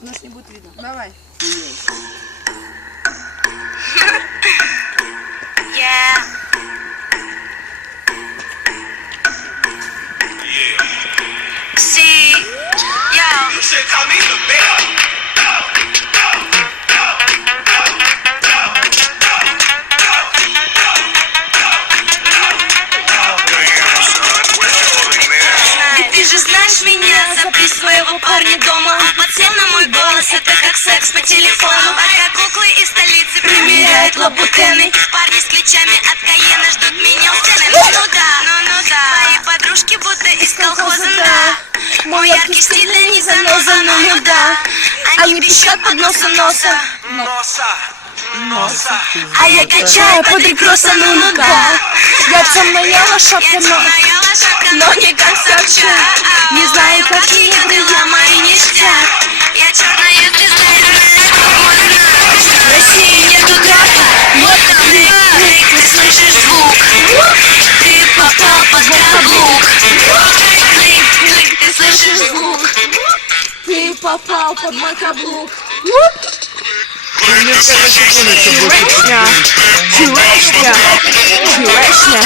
Нас не будет видно. Давай. See, yo. You should call me the bell. Ты же знаешь меня, запри своего парня дома. Он подсел на мой голос, это как секс по телефону. Пока куклы из столицы примеряют лабутены, парни с ключами от Каена ждут меня у сцены. Ну да, мои подружки будто из колхоза, да. Мой яркий стиль для них заноза, ну да. Они пищат под носа. А я качаю под рекроса, ну да. Я темная лошадка, но не как Собчак. Не знаю, какие дела мои ништяк. Я черная звезда, в России нету драка. Вот там крик, ты слышишь звук. Ты попал под каблук. Клик, ты слышишь звук. Ты попал под мой каблук. Черешня.